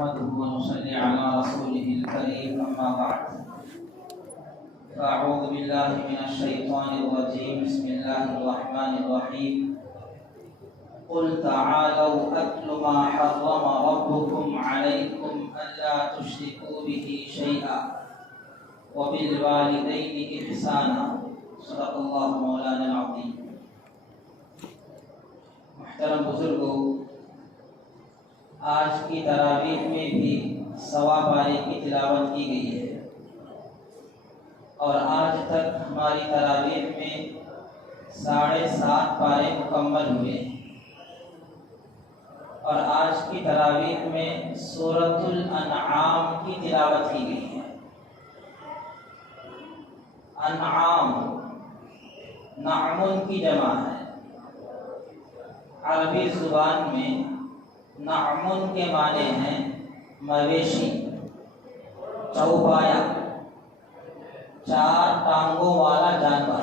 نحمده ونصلي على رسوله الكريم أما بعد فأعوذ بالله من الشيطان الرجيم بسم الله الرحمن الرحيم قل تعالوا أتل ما حرم ربكم عليكم ألا تشركوا به شيئا وبالوالدين إحسانا صدق الله مولانا العظيم۔ محترم بزرگوں، آج کی تراویح میں بھی 1.25 پارے کی تلاوت کی گئی ہے اور آج تک ہماری تراویح میں 7.5 پارے مکمل ہوئے اور آج کی تراویح میں سورۃ الانعام کی تلاوت کی گئی ہے۔ انعام نعم کی جمع ہے۔ عربی زبان میں نعم کے معنی ہیں مویشی، چوپایا، 4 ٹانگوں والا جانور،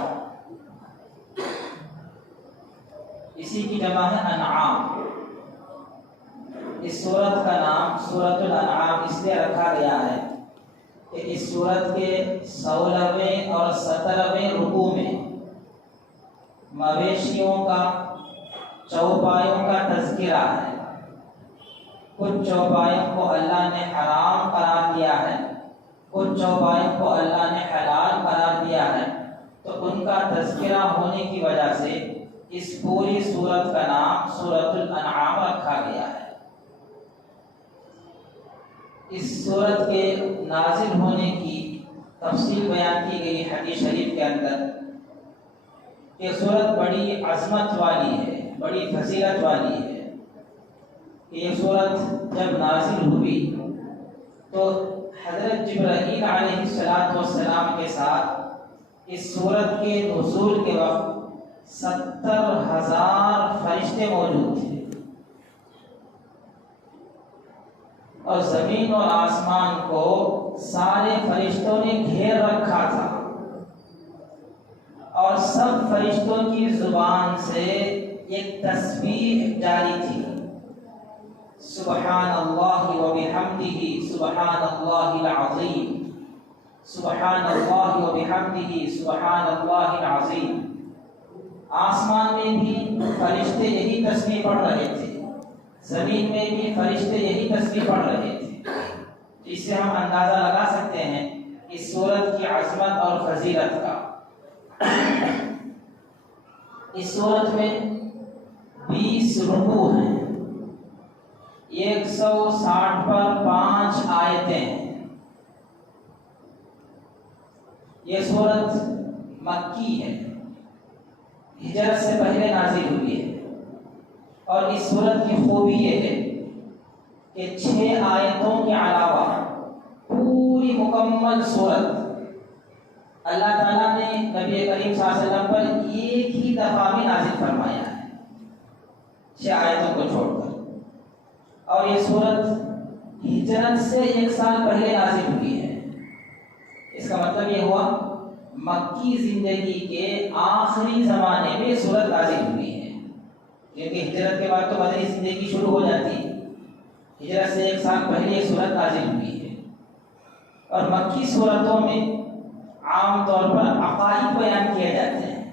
اسی کی جمع ہے انعام۔ اس سورت کا نام سورۃ الانعام اس لیے رکھا گیا ہے کہ اس سورت کے 16ویں اور 17ویں رکوع میں مویشیوں کا، چوپایوں کا تذکرہ ہے۔ کچھ چوپایوں کو اللہ نے حرام قرار دیا ہے، کچھ چوپایوں کو اللہ نے حلال قرار دیا ہے، تو ان کا تذکرہ ہونے کی وجہ سے اس پوری سورت کا نام سورۃ الانعام رکھا گیا ہے۔ اس سورت کے نازل ہونے کی تفصیل بیان کی گئی حدیث شریف کے اندر کہ سورت بڑی عظمت والی ہے، بڑی فضیلت والی ہے۔ کہ یہ سورت جب نازل ہوئی تو حضرت جبرائیل علیہ السلام کے ساتھ اس سورت کے نزول کے وقت 70,000 فرشتے موجود تھے اور زمین اور آسمان کو سارے فرشتوں نے گھیر رکھا تھا اور سب فرشتوں کی زبان سے ایک تسبیح جاری تھی، سبحان اللہ و بحمدہ سبحان اللہ العظیم، سبحان اللہ و بحمدہ سبحان اللہ العظیم۔ آسمان میں بھی فرشتے یہی تسبیح پڑھ رہے تھے، زمین میں بھی فرشتے یہی تسبیح پڑھ رہے تھے۔ اس سے ہم اندازہ لگا سکتے ہیں اس سورت کی عظمت اور فضیلت کا۔ اس سورت میں 20 رکوع ہیں، 160 پر 5 آیتیں ہیں۔ یہ سورت مکی ہے، ہجرت سے پہلے نازل ہوئی ہے اور اس سورت کی خوبی یہ ہے کہ 6 آیتوں کے علاوہ پوری مکمل سورت اللہ تعالیٰ نے نبی کریم صلی اللہ علیہ وسلم پر ایک ہی دفعہ میں نازل فرمایا ہے، 6 آیتوں کو چھوڑ کر۔ اور یہ سورت ہجرت سے 1 سال پہلے نازل ہوئی ہے۔ اس کا مطلب یہ ہوا مکی زندگی کے آخری زمانے میں یہ سورت نازل ہوئی ہے، کیونکہ ہجرت کے بعد تو مدنی زندگی شروع ہو جاتی ہے۔ ہجرت سے 1 سال پہلے یہ سورت نازل ہوئی ہے اور مکی سورتوں میں عام طور پر عقائد بیان کیے جاتے ہیں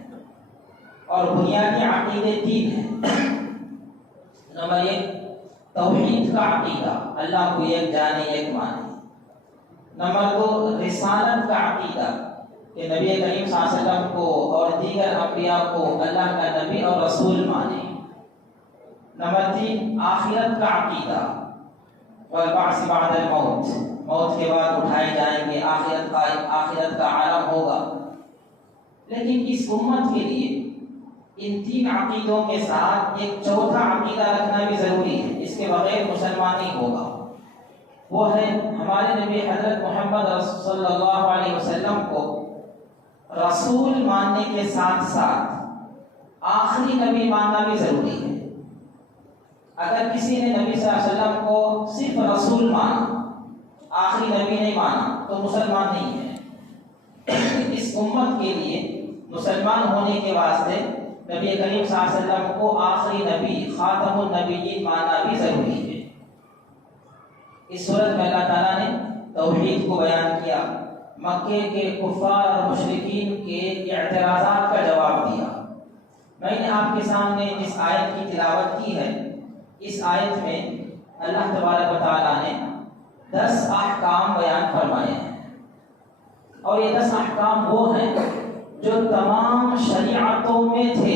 اور بنیادی عقیدے 3 ہیں۔ نمبر 1 توحید کا عقیدہ، اللہ کو ایک جانے ایک مانے۔ نمبر 2 رسالت کا عقیدہ کہ نبی کریم صلی اللہ علیہ وسلم کو اور دیگر انبیاء کو اللہ کا نبی اور رسول مانے۔ نمبر 3 آخرت کا عقیدہ، والبعث بعد الموت، موت کے بعد اٹھائے جائیں گے، آخرت کا عالم ہوگا۔ لیکن اس امت کے لیے ان 3 عقیدوں کے ساتھ ایک چوتھا عقیدہ رکھنا بھی ضروری ہے، اس کے بغیر مسلمان نہیں ہوگا۔ وہ ہے ہمارے نبی حضرت محمد صلی اللہ علیہ وسلم کو رسول ماننے کے ساتھ ساتھ آخری نبی ماننا بھی ضروری ہے۔ اگر کسی نے نبی صلی اللہ علیہ وسلم کو صرف رسول مانا، آخری نبی نہیں مانا، تو مسلمان نہیں ہے۔ اس امت کے لیے مسلمان ہونے کے واسطے نبی کریم صلی اللہ علیہ وسلم کو آخری نبی خاتم النبیین ماننا بھی ضروری ہے۔ اس صورت میں اللہ تعالیٰ نے توحید کو بیان کیا، مکے کے کفار اور مشرکین کے اعتراضات کا جواب دیا۔ میں نے آپ کے سامنے جس آیت کی تلاوت کی ہے، اس آیت میں اللہ تبارک و تعالیٰ نے 10 احکام بیان فرمائے ہیں، اور یہ 10 احکام وہ ہیں جو تمام شریعتوں میں تھے۔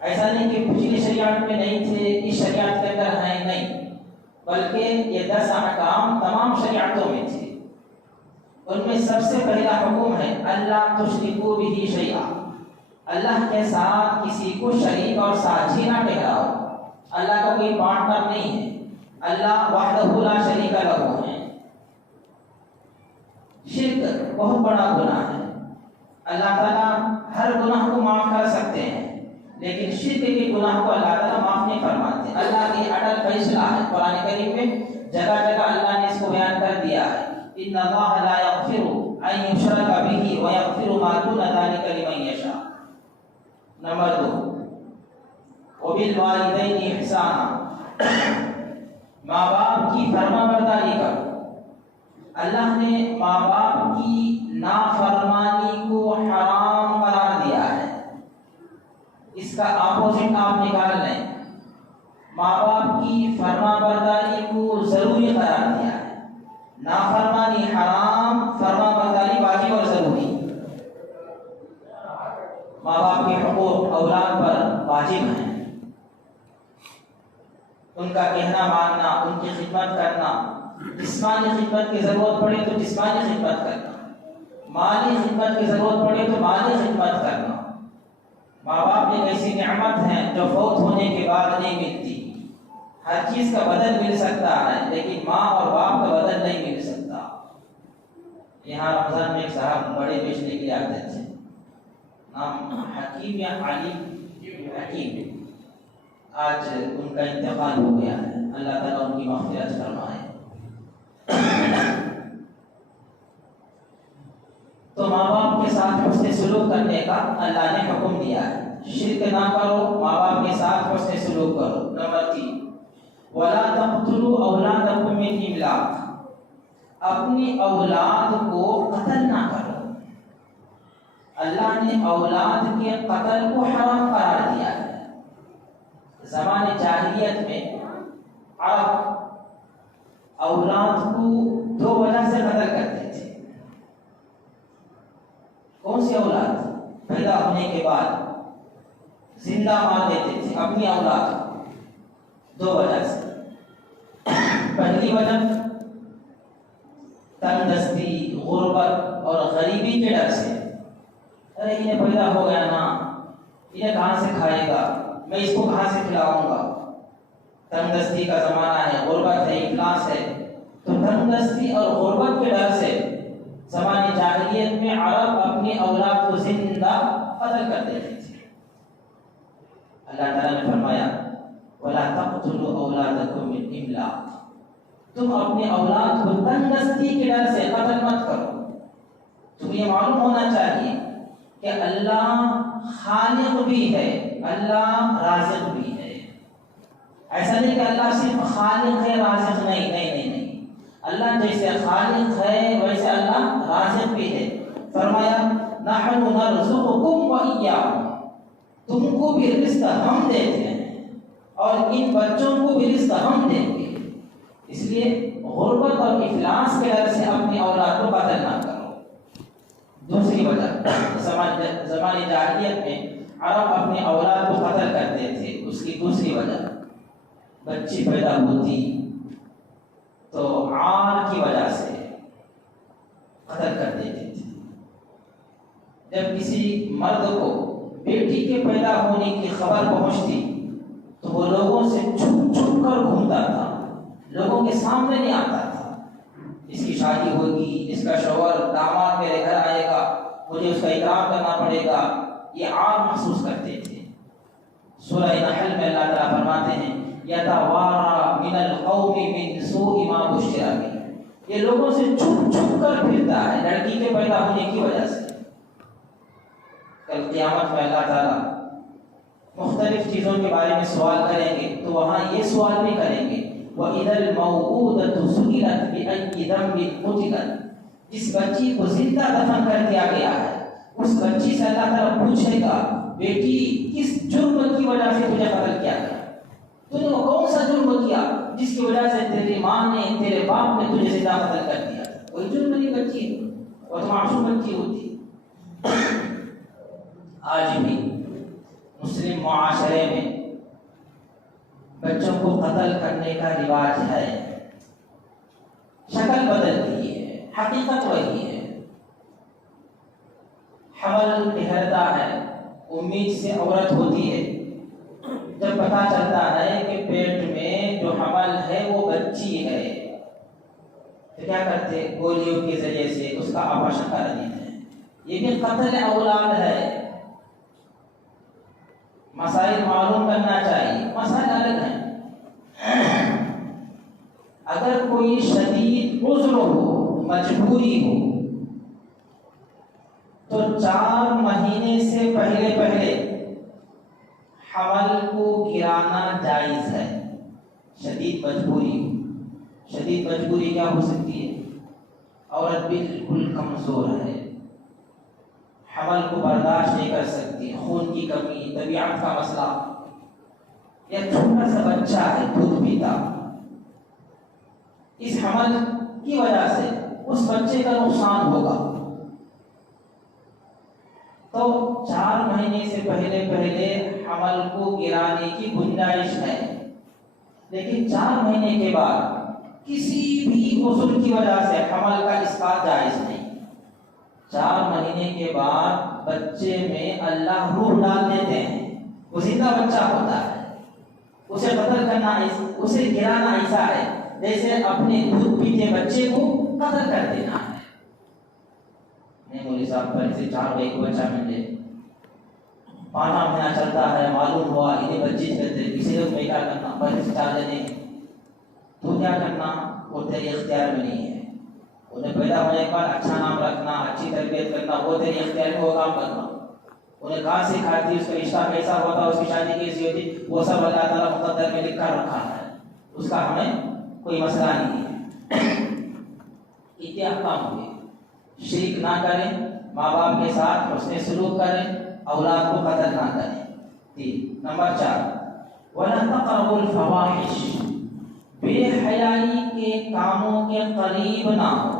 ایسا نہیں کہ پچھلی شریعت میں نہیں تھے، اس شریعت کے اندر ہیں، نہیں، بلکہ یہ 10 احکام تمام شریعتوں میں تھے۔ ان میں سب سے پہلا حکم ہے اللہ تشرکوا بہ شیئا، اللہ کے ساتھ کسی کو شریک اور ساجھی نہ ٹھہراؤ۔ اللہ کا کوئی پارٹنر نہیں ہے، اللہ وحدہ لا شریک لہ ہے۔ شرک بہت بڑا گناہ ہے، اللہ تعالیٰ ہر گناہ کو معاف کر سکتے ہیں، لیکن شرک کے گناہ کو اللہ تعالیٰ معاف نہیں فرماتے۔ اللہ کی اٹل فیصلہ ہے، قرآن کریم میں جگہ جگہ اللہ نے اس کو بیان کر دیا ہے، ان اللہ لا یغفر ان یشرک بہ ویغفر ما دون ذلک لمن یشاء۔ نمبر 2، وبالوالدین احسانا، ماں باپ کی فرما برداری کرو۔ اللہ نے ماں باپ کی نافرمانی کو حرام قرار دیا ہے، اس کا اپوزٹ آپ نکال لیں، ماں باپ کی فرما برداری کو ضروری قرار دیا ہے۔ نافرمانی حرام، فرما برداری واجب اور ضروری۔ ماں باپ کے حقوق اولاد پر واجب ہیں، ان کا کہنا ماننا، ان کی خدمت کرنا، جسمانی خدمت کی ضرورت پڑے تو جسمانی خدمت کرنا، مالی خدمت کی ضرورت پڑے تو مالی خدمت کرنا۔ ماں باپ ایک ایسی نعمت ہے جو فوت ہونے کے بعد نہیں ملتی۔ ہر چیز کا بدل مل سکتا ہے، لیکن ماں اور باپ کا بدل نہیں مل سکتا۔ یہاں رمضان میں ایک صاحب بڑے بیچنے کے لیے آتے تھے، نام حکیم یا علیم حکیم، آج ان کا انتقال ہو گیا ہے، اللہ تعالیٰ ان کی مغفرت فرمائے۔ تو ماں باپ کے ساتھ حسن سلوک کرنے کا اللہ نے حکم دیا ہے، شرک نہ کرو، ماں باپ کے ساتھ حسن سلوک کرو۔ نمبر 3، وَلَا تَقْتُلُوا أَوْلَادَكُم مِّنْ إِمْلَاقٍ، اپنی اولاد کو قتل نہ کرو۔ اللہ نے اولاد کے قتل کو حرام قرار دیا ہے۔ زمانے جاہلیت میں عرب اولاد کو 2 وجہ سے قتل کرتے تھے۔ کون سی اولاد؟ پیدا ہونے کے بعد زندہ مار دیتے تھے اپنی اولاد کو 2 وجہ سے۔ پہلی وجہ تنگ دستی، غربت اور غریبی کے ڈر سے، ارے انہیں پیدا ہو گیا نا، انہیں کہاں سے کھائے گا، میں اس کو کہاں سے کھلاؤں گا۔ تنگ دستی کا زمانہ ہے، غربت ہے، افلاس ہے، تو تنگ دستی اور غربت کے ڈر سے زمانے جاہلیت میں عرب اپنی اولاد کو زندہ قتل کر دیتے تھے۔ اللہ تعالیٰ نے فرمایا وَلَا تَقْتُلُوا أَوْلَادَكُم مِّنْ إِمْلَاقٍ، تم اپنی اولاد کو تنگ دستی کے ڈر سے قتل مت کرو۔ تمہیں یہ معلوم ہونا چاہیے کہ اللہ خالق بھی ہے، اللہ رازق بھی ہے۔ ایسا نہیں کہ اللہ صرف خالق ہے، رازق نہیں، نہیں نہیں نہیں، اللہ جیسے خالق ہے ویسے اللہ رازق بھی ہے۔ فرمایا نحن نرزقکم وإیاکم، تم کو بھی رزق ہم دیتے ہیں اور ان بچوں کو بھی رزق ہم دیں گے، اس لیے غربت اور افلاس کے ڈر سے اپنی اولاد کو قتل نہ کرو۔ دوسری وجہ، زمانے جاہلیت میں عرب اپنی اولاد کو قتل کرتے تھے، اس کی دوسری وجہ، بچی پیدا ہوتی تو عار کی وجہ سے قتل کر دیتے تھے۔ جب کسی مرد کو بیٹی کے پیدا ہونے کی خبر پہنچتی تو وہ لوگوں سے چھپ چھپ کر گھومتا تھا، لوگوں کے سامنے نہیں آتا تھا۔ اس کی شادی ہوگی، اس کا شوہر داماد میرے گھر آئے گا، مجھے اس کا اکرام کرنا پڑے گا، یہ عار محسوس کرتے تھے۔ سورہ نحل میں اللہ تعالیٰ فرماتے ہیں یتوارا من القوم من سوء ما بشر بہ، یہ لوگوں سے چھپ چھپ کر پھرتا ہے لڑکی کے پیدا ہونے کی وجہ سے۔ کل قیامت میں اللہ تعالیٰ مختلف چیزوں کے بارے میں سوال کریں گے تو وہاں یہ سوال بھی کریں گے وَإِذَا الْمَوْءُودَةُ سُئِلَتْ بِأَيِّ ذَنبٍ قُتِلَتْ، جس بچی کو زندہ دفن کر دیا گیا ہے اس بچی سے اللہ تعالیٰ پوچھے گا بیٹی کس جرم کی وجہ سے تجھے قتل کیا گیا، تو نے وہ کون سا جرم کیا جس کی وجہ سے تیری ماں نے تیرے باپ نے تجھے زندہ قتل کر دیا، کوئی جرم نہیں بچی اور تو معصوم بچی ہوتی۔ آج بھی مسلم معاشرے میں بچوں کو قتل کرنے کا رواج ہے، شکل بدل گئی ہے، حقیقت وہی ہے۔ حمل ٹھہرتا ہے، امید سے عورت ہوتی ہے، جب پتہ چلتا ہے کہ پیٹ میں جو حمل ہے وہ بچی ہے تو کیا کرتے، گولیوں کے ذریعے سے اس کا آپریشن کر دیتے ہیں۔ یہ بھی قتل اولاد ہے۔ مسائل معلوم کرنا چاہیے، مسائل الگ ہیں۔ اگر کوئی شدید عذر ہو، مجبوری ہو، تو 4 مہینے سے پہلے حمل کو گرانا جائز ہے۔ شدید مجبوری ہو، شدید مجبوری کیا ہو سکتی ہے؟ عورت بالکل کمزور ہے، حمل کو برداشت نہیں کر سکتی، خون کی کمی، طبیعت کا مسئلہ، یا چھوٹا سا بچہ ہے دودھ پیتا، اس حمل کی وجہ سے اس بچے کا نقصان ہوگا، تو 4 مہینے سے پہلے حمل کو گرانے کی گنجائش ہے۔ لیکن 4 مہینے کے بعد کسی بھی عذر کی وجہ سے حمل کا اسقاط جائز نہیں۔ 4 مہینے کے بعد بچے میں اللہ روح ڈال دیتے ہیں، وہ زندہ بچہ ہوتا ہے، اسے قتل کرنا، اسے گرانا ایسا ہے جیسے اپنے دودھ پیتے بچے کو قتل کر دینا ہے۔ نہیں مولوی صاحب پر سے 4 بھائی کو بچہ مل جائے، 5 مہینہ چلتا ہے، معلوم ہوا انہیں بچی کرتے، کسی لوگ میں کیا کرنا، پہلے سے 4 دینے تو کیا کرنا، وہ تیرے اختیار میں نہیں ہے۔ انہیں پیدا ہونے کے بعد اچھا نام رکھنا، اچھی تربیت کرنا، وہ تیرے اختیار میں وہ کام کرنا۔ انہیں کہاں سکھاتی، اس کا رشتہ کیسا ہوتا، اس کی شادی کیسی ہوتی، وہ سب اللہ تعالیٰ مقدر میں لکھ کر رکھا ہے، اس کا ہمیں کوئی مسئلہ نہیں ہے۔ اتنے احکام ہوئے، شرک نہ کریں، ماں باپ کے ساتھ حسن سلوک کریں، اولاد کو قتل نہ کریں۔ 3 نمبر 4 وَلَا تَقْرَبُوا الْفَوَاحِشَ، بے حیائی کے کاموں کے قریب نہ ہو۔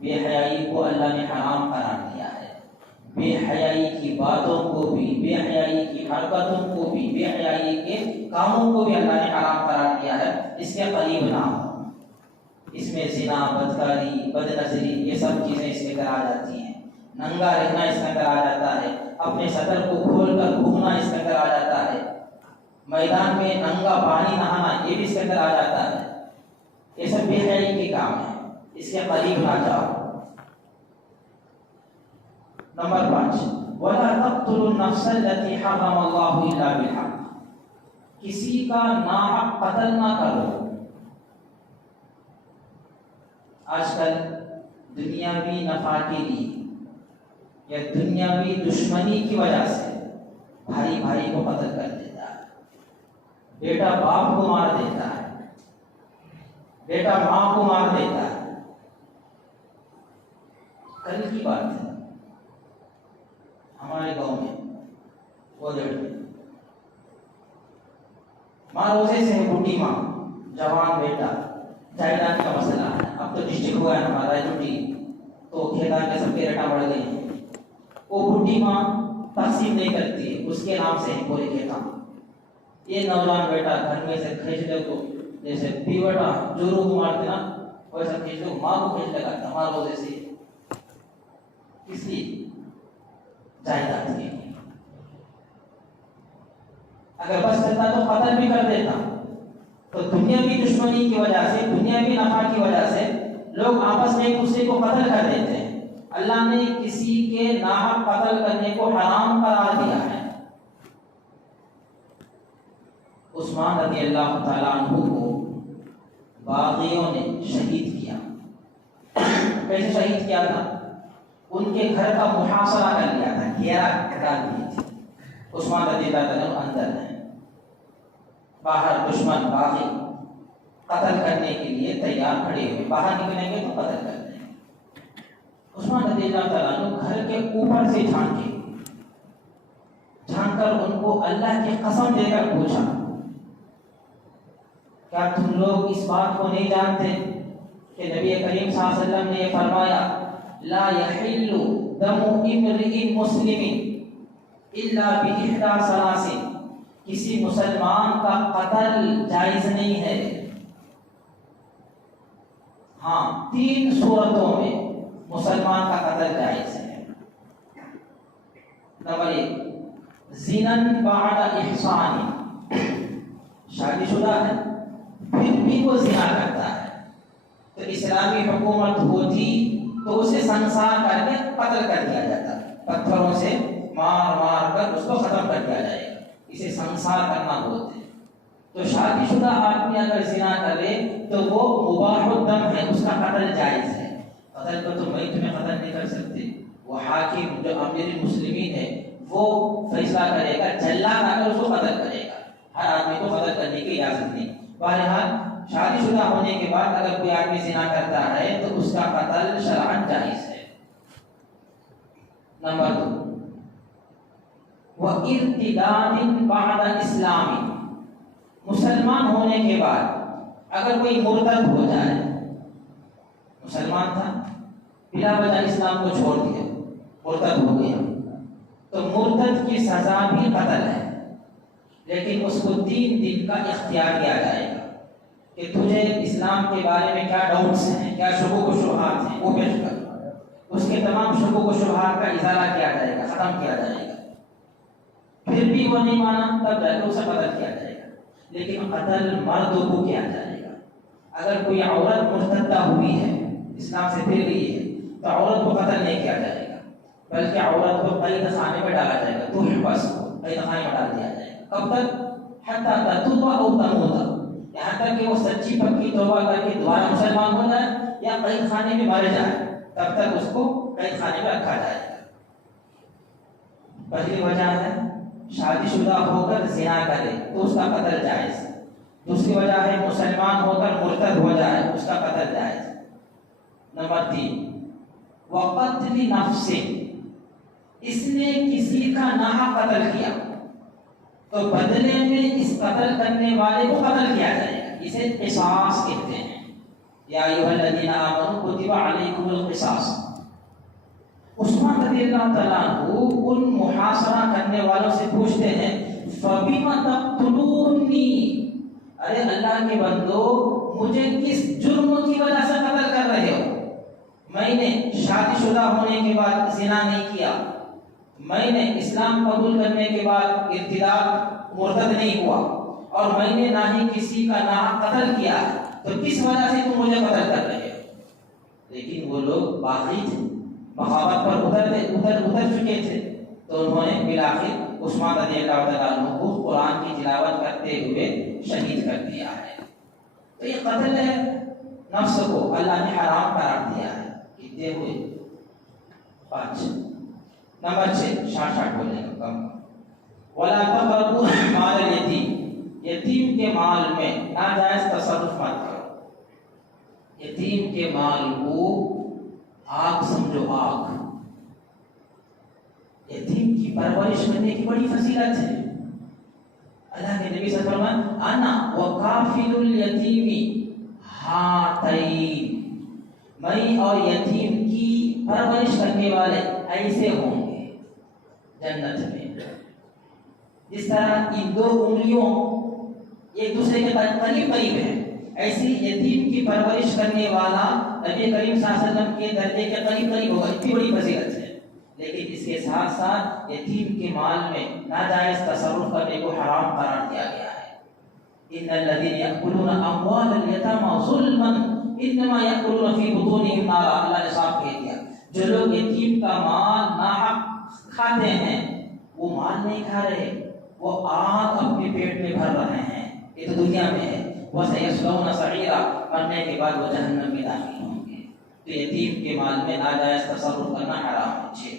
بے حیائی کو اللہ نے حرام قرار دیا ہے، بے حیائی کی باتوں کو بھی، بے حیائی کی حرکتوں کو بھی، بے حیائی کے کاموں کو بھی اللہ نے حرام قرار دیا ہے، اس کے قریب نہ ہو۔ اس میں زنا، بدکاری، بد نظری، یہ سب چیزیں اس کے اندر آ جاتی ہیں۔ ننگا رہنا اس کے اندر آ جاتا ہے، اپنے سطر کو کھول کر گھومنا اس کے اندر آ جاتا ہے، میدان میں ننگا پانی نہانا یہ بھی اس کے اندر آ جاتا ہے۔ یہ سب بے حیائی کے کام ہیں، اس کے قریب نہ جاؤ۔ نمبر 5 وَلَا تَقْتُلُوا النَّفْسَ الَّتِي حَرَّمَ اللَّهُ إِلَّا بِالْحَقِّ، کسی کا ناحق قتل نہ کرو۔ آج کل دنیاوی نفع کے لیے یا دنیاوی دشمنی کی وجہ سے بھائی بھائی کو قتل کر دیتا ہے، بیٹا باپ کو مار دیتا ہے، بیٹا ماں کو مار دیتا ہے۔ کل کی بات ہے، ہمارے گاؤں میں وہ لڑکی ماں روزے سے ہے، بوٹی ماں، جوان بیٹا، جائیداد کا مسئلہ ہے، اب تو ڈسٹرکٹ ہوا ہے ہمارا چھٹی، تو کھیتان کے سب کے ریٹا بڑھ گئے ہیں، وہ بوٹی ماں تقسیم نہیں کرتی ہے، اس کے نام سے ہے پورے کھیتان۔ یہ نوجوان بیٹا گھر میں سے کھینچ لے کو، جیسے پیوٹا جورو کو مارتے نا ویسا کھینچ لے، ماں کو کھینچ لگاتا ماں روزے سے، کس لیے؟ جائیداد کے لیے۔ اگر بس کرتا تو قتل بھی کر دیتا۔ تو دنیاوی دشمنی کی وجہ سے، دنیاوی نفع کی وجہ سے لوگ آپس میں ایک دوسرے کو قتل کر دیتے ہیں۔ اللہ نے کسی کے ناحق قتل کرنے کو حرام قرار دیا ہے۔ عثمان رضی اللہ تعالیٰ عنہ کو باغیوں نے شہید کیا۔ کیسے شہید کیا تھا؟ ان کے گھر کا محاصرہ کر لیا تھا، گھیرا ڈال دی تھی، عثمان رضی اللہ تعالیٰ عنہ اندر ہیں۔ باہر دشمن باغی قتل کرنے کے لیے تیار کھڑے ہوئے، باہر نکلیں گے تو قتل کر دیں گے۔ عثمان رضی اللہ تعالیٰ عنہ گھر کے اوپر سے جھانک کر ان کو اللہ کی قسم دے کر پوچھا، کیا تم لوگ اس بات کو نہیں جانتے کہ نبی کریم صلی اللہ علیہ وسلم نے یہ فرمایا لا يحل دم امرئ مسلم الا باحدى ثلاث، کسی مسلمان کا قتل جائز نہیں ہے ہاں 3 صورتوں میں مسلمان کا قتل جائز ہے۔ نمبر 1 زنا بعد احصان، شادی شدہ ہے پھر بھی وہ زنا کرتا ہے تو اسلامی حکومت ہوتی تو اسے سنسار کر کے قتل کر دیا جاتا، پتھروں سے مار مار کر اس کو ختم کر دیا جائے گا، اسے سنسار کرنا بولتے ہیں۔ تو شادی شدہ آدمی اگر زنا کرے تو وہ مباح الدم ہے، اس کا قتل جائز ہے۔ قتل کو تو میں تمہیں قتل نہیں کر سکتے، وہ حاکم جو امیر المسلمین ہے وہ فیصلہ کرے گا، جلاد آ کر اس کو قتل کرے گا، ہر آدمی کو قتل کرنے کی اجازت نہیں۔ بہرحال شادی شدہ ہونے کے بعد اگر کوئی آدمی زنا کرتا ہے تو اس کا قتل شرعاً جائز ہے۔ نمبر 2 وَإِرْتِدَادٍ بَعْدَ اسلامی، مسلمان ہونے کے بعد اگر کوئی مرتد ہو جائے، مسلمان تھا بلا وجہ اسلام کو چھوڑ دیا، مرتد ہو گیا، تو مرتد کی سزا بھی قتل ہے، لیکن اس کو 3 دن کا اختیار دیا جائے گا کہ تجھے اسلام کے بارے میں کیا ڈاؤٹس ہیں، کیا شکوک و شبہات ہیں، وہ پیش کر۔ اس کے تمام شکوک و شبہات کا ازالہ کیا جائے گا، ختم کیا جائے گا۔ پھر بھی وہ نہیں مانا تب جا کے اسے قتل کیا جائے گا، لیکن قتل مردوں کو کیا جائے گا۔ اگر کوئی عورت مرتدہ ہوئی ہے، اسلام سے پھر گئی ہے، تو عورت کو قتل نہیں کیا جائے گا، بلکہ عورت کو قید خانے میں ڈالا جائے گا، تحبس قید خانے میں ڈال دیا جائے گا۔ کب تک؟ حتی تتوب او تموت، یہاں تک کہ وہ سچی پکی توبہ کر کے دوبارہ مسلمان ہو جائے یا قید خانے میں مر جائے، تب تک اس کو قید خانے میں رکھا جائے گا۔ پہلی وجہ ہے شادی شدہ ہو کر زنا کرے تو اس کا قتل جائز، دوسری وجہ ہے مسلمان ہو کر مرتد ہو جائے، اس کا قتل جائز۔ نمبر 3 وقتل نفس، اس نے کسی کا ناحق قتل کیا تو بدلے میں اس قتل کرنے والے کو قتل کیا جائے گا، اسے قصاص کہتے ہیں۔ یا ایھا الذین آمنوا کتب علیکم القصاص۔ عثمان رضی اللہ تعالیٰ عنہ ان محاصرہ کرنے والوں سے پوچھتے ہیں فَبِمَ تَقْتُلُونِّی، ارے اللہ کے بندو مجھے کس جرم کی وجہ سے قتل کر رہے ہو؟ میں نے شادی شدہ ہونے کے بعد زنا نہیں کیا، میں نے اسلام قبول کرنے کے بعد ارتداد مرتد نہیں ہوا، اور میں نے نہ ہی کسی کا ناحق قتل کیا، تو کس وجہ سے تم مجھے قتل کر رہے ہو؟ لیکن وہ لوگ باغی تھے، بغاوت پر اتر چکے تھے، تو انہوں نے بالآخر عثمان رضی اللہ تعالیٰ عنہ کو قرآن کی تلاوت کرتے ہوئے شہید کر دیا ہے۔ تو یہ قتل ہے، نفس کو اللہ نے حرام قرار دیا ہے۔ کتنے ہوئے؟ 5۔ نمبر 6 شاٹ بولنے کا کم۔ وَلَا تَقْرَبُوا مَالَ الْيَتِيمِ، یتیم کے مال میں ناجائز تصرف مت کرو۔ یتیم کے مال کو آگ سمجھو، آگ۔ یتیم کی پرورش کرنے کی بڑی فضیلت ہے۔ اللہ کے نبی صلی اللہ علیہ وسلم انا وکافل الیتیم ہاتین، میں اور یتیم کی پرورش کرنے والے ایسے ہوں گے جنت میں، جس طرح ان 2 انگلیوں ایک دوسرے کے قریب قریب ہیں، ایسی یتیم کی پرورش کرنے والا نبی کریم صلی اللہ علیہ وسلم کے درجے کے قریب قریب ہوگا، اتنی بڑی فضیلت ہے۔ لیکن اس کے ساتھ ساتھ یتیم کے مال میں ناجائز تصرف کرنے کو حرام قرار دیا گیا ہے۔ ان الذین یأکلون اموال الیتامی ظلما انما یأکلون فی بطونہم نارا، اللہ نے صاف کہہ دیا جو لوگ یتیم کا مال ناحق کھاتے ہیں وہ مال نہیں کھا رہے، وہ آگ اپنے پیٹ میں بھر رہے ہیں، یہ تو دنیا میں ہے۔ وَسَيَصْلَوْنَ سَعِيرًا، مرنے کے بعد وہ جہنم میں داخل ہوں گے۔ تو یتیم کے مال میں ناجائز تصرف کرنا حرام ہے۔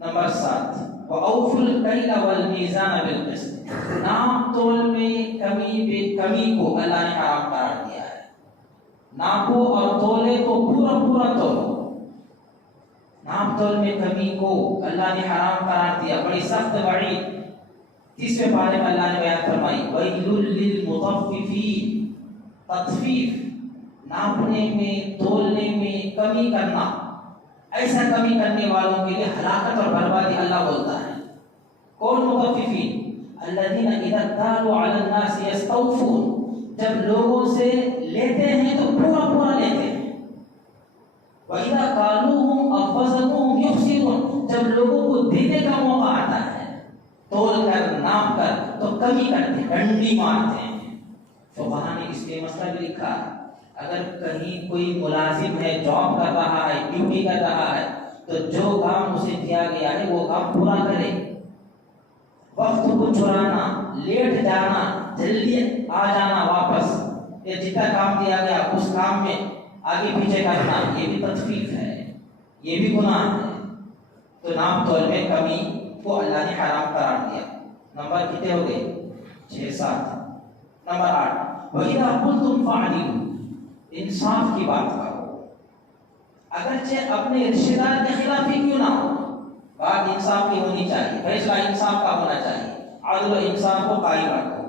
نمبر 7 وَأَوْفُوا الْكَيْلَ وَالْمِيزَانَ بِالْقِسْطِ، ناپ تول میں کمی کو اللہ نے حرام قرار دیا ہے. ناپو اور تولے تو پورا پورا تولو. ناپ تول میں کمی کو اللہ نے حرام قرار دیا. بڑی سخت وعید 30ویں پارے میں اللہ نے بیان فرمائی وَيْلٌ لِّلْمُطَفِّفِينَ. تطفیف، ناپنے میں تولنے میں کمی کرنا، ایسا کمی کرنے والوں کے لیے ہلاکت اور بربادی اللہ بولتا ہے. کون مطففین؟ الذین اذا اکتالوا علی الناس یستوفون، جب لوگوں سے لیتے ہیں تو پورا پورا لیتے ہیں. وَإِذَا قَالُوهُمْ أَوْ وَزَنُوهُمْ يُخْسِرُونَ، جب لوگوں کو دینے کا موقع آتا ہے تول کر ناپ کر تو کمی کرتے ہیں، ڈنڈی مارتے ہیں. فقہا نے اس لیے مسئلہ بھی لکھا ہے اگر کہیں کوئی ملازم ہے، جاب کر رہا ہے، ڈیوٹی کر رہا ہے، تو جو کام اسے دیا گیا ہے وہ کام پورا کرے. وقت کو چرانا، لیٹ جانا، جلدی آ جانا واپس، یہ جتنا کام دیا گیا اس کام میں آگے پیچھے کرنا، یہ بھی تطفیف ہے، یہ بھی گناہ ہے. تو ناپ تول میں کمی کو اللہ نے حرام قرار دیا. نمبر کتنے ہو گئے؟ 6-7. نمبر 8 وَإِذَا قُلْتُمْ فَعْدِلُوا، انصاف کی بات کرو، اگرچہ اپنے رشتہ دار کے خلاف ہی کیوں نہ ہو، بات انصاف کی ہونی چاہیے، فیصلہ انصاف کا ہونا چاہیے، عدل و انصاف کو قائم رکھو.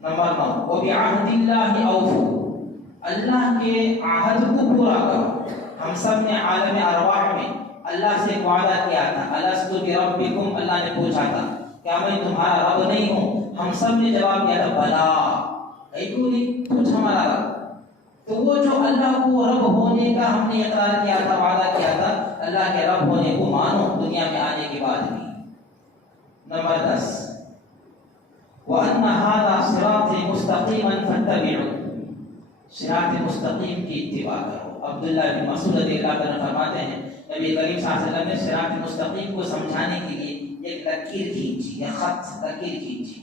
نمبر 9 وَبِعَهْدِ اللَّهِ أَوْفُوا، اللہ کے عہد کو پورا کرو. ہم سب نے عالم ارواح میں اللہ سے ایک وعدہ کیا تھا، الستُ بربکم، اللہ نے پوچھا تھا کیا میں تمہارا رب نہیں ہوں؟ ہم سب نے جواب دیا تھا بلا، کیوں نہیں، تجھ ہمارا رب. تو وہ جو اللہ کو رب ہونے کا ہم نے اقرار کیا تھا، وعدہ کیا تھا، اللہ کے رب ہونے کو مانو دنیا میں آنے کے بعد بھی. نمبر 10 وَأَنَّ هَذَا صِرَاطِي مُسْتَقِيمًا فَاتَّبِعُوهُ، صراط مستقیم کی اتباع کرو. عبداللہ بن مسعود رضی اللہ عنہ فرماتے ہیں نبی کریم صلی اللہ علیہ وسلم نے صراط مستقیم کو سمجھانے کے لیے ایک لکیر کھینچی، ایک خط لکیر کھینچی.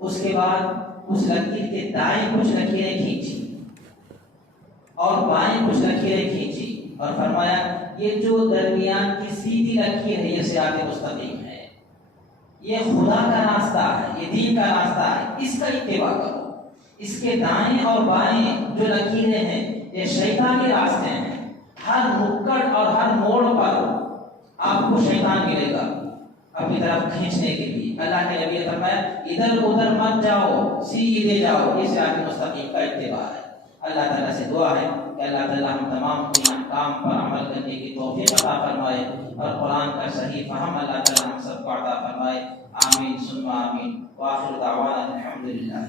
اس کے بعد اس لکیر کے دائیں کچھ لکیریں کھینچی اور بائیں کچھ لکیریں کھینچی اور فرمایا یہ جو درمیان کی سیدھی لکیر ہے یہ صراط مستقیم ہے، یہ خدا کا راستہ ہے، یہ دین کا راستہ ہے، اس کا اتباع کرو. اس کے دائیں اور بائیں جو لکیریں ہیں یہ شیطانی راستے ہیں. ہر نکڑ اور ہر موڑ پر آپ کو شیطان ملے گا اپنی طرف کھینچنے کے لیے. اللہ کے نبی نے فرمایا ادھر ادھر مت جاؤ، سیدھے جاؤ، یہ صراط مستقیم کا اتباع ہے. اللہ تعالیٰ سے دعا ہے کہ اللہ تعالیٰ ہم تمام احکام پر عمل کرنے کی توفیق عطا فرمائے اور قرآن کا صحیح فہم اللہ تعالیٰ ہم سب کو عطا فرمائے. آمین ثم آمین. وآخر دعوانا الحمدللہ.